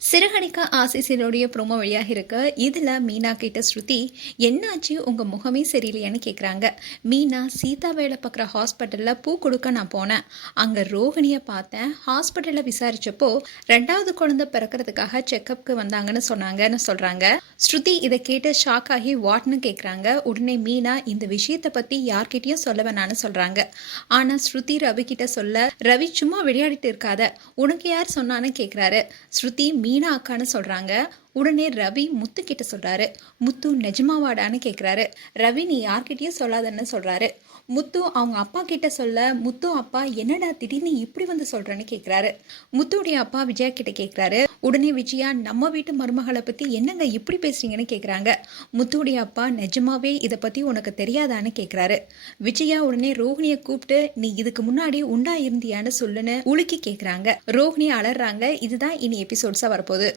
Siragadikka ஆசிசியருடைய promo வழியாக இருக்கு இதில் மீனா கிட்ட ஸ்ருதி என்னாச்சு? உங்கள் முகமே சரியில்லையான்னு கேட்குறாங்க மீனா சீதா வேலை பார்க்குற ஹாஸ்பிட்டலில் பூ கொடுக்க நான் போனேன். அங்கே ரோகிணியை பார்த்தேன். ஹாஸ்பிட்டலில் விசாரிச்சப்போ ரெண்டாவது குழந்தை பிறக்கிறதுக்காக செக்கப்புக்கு வந்தாங்கன்னு சொன்னாங்கன்னு சொல்கிறாங்க ஸ்ருதி இதை கேட்டு ஷாக் ஆகி வாட்னு கேட்குறாங்க உடனே மீனா இந்த விஷயத்தை பற்றி யார்கிட்டயும் சொல்ல வேணான்னு சொல்கிறாங்க ஆனால் ஸ்ருதி ரவி கிட்ட சொல்ல ரவி சும்மா விளையாடிட்டு இருக்காத. உனக்கு யார் சொன்னான்னு கேட்குறாரு ஸ்ருதி மீ அக்கான்னு சொல்கிறாங்க உடனே ரவி முத்து கிட்ட சொல்கிறாரு முத்து நிஜமாவாடான்னு கேட்குறாரு ரவி நீ யார்கிட்டயும் சொல்லாதன்னு சொல்கிறாரு முத்து அவங்க அப்பா கிட்ட சொல்ல முத்து அப்பா என்னடா திடீர்னு இப்படி வந்து சொல்கிறேன்னு கேட்குறாரு முத்துடைய அப்பா விஜயா கிட்ட கேட்குறாரு உடனே விஜயா நம்ம வீட்டு மருமகளை பற்றி என்னங்க இப்படி பேசுறீங்கன்னு கேட்குறாங்க முத்துடைய அப்பா நிஜமாவே இதை பற்றி உனக்கு தெரியாதான்னு கேட்குறாரு விஜயா உடனே ரோஹிணியை கூப்பிட்டு நீ இதுக்கு முன்னாடி உண்டா இருந்தியான்னு சொல்லுன்னு உலுக்கி கேட்குறாங்க ரோஹிணி அலறாங்க. இதுதான் இனி எபிசோட்ஸாக வரப்போகுது.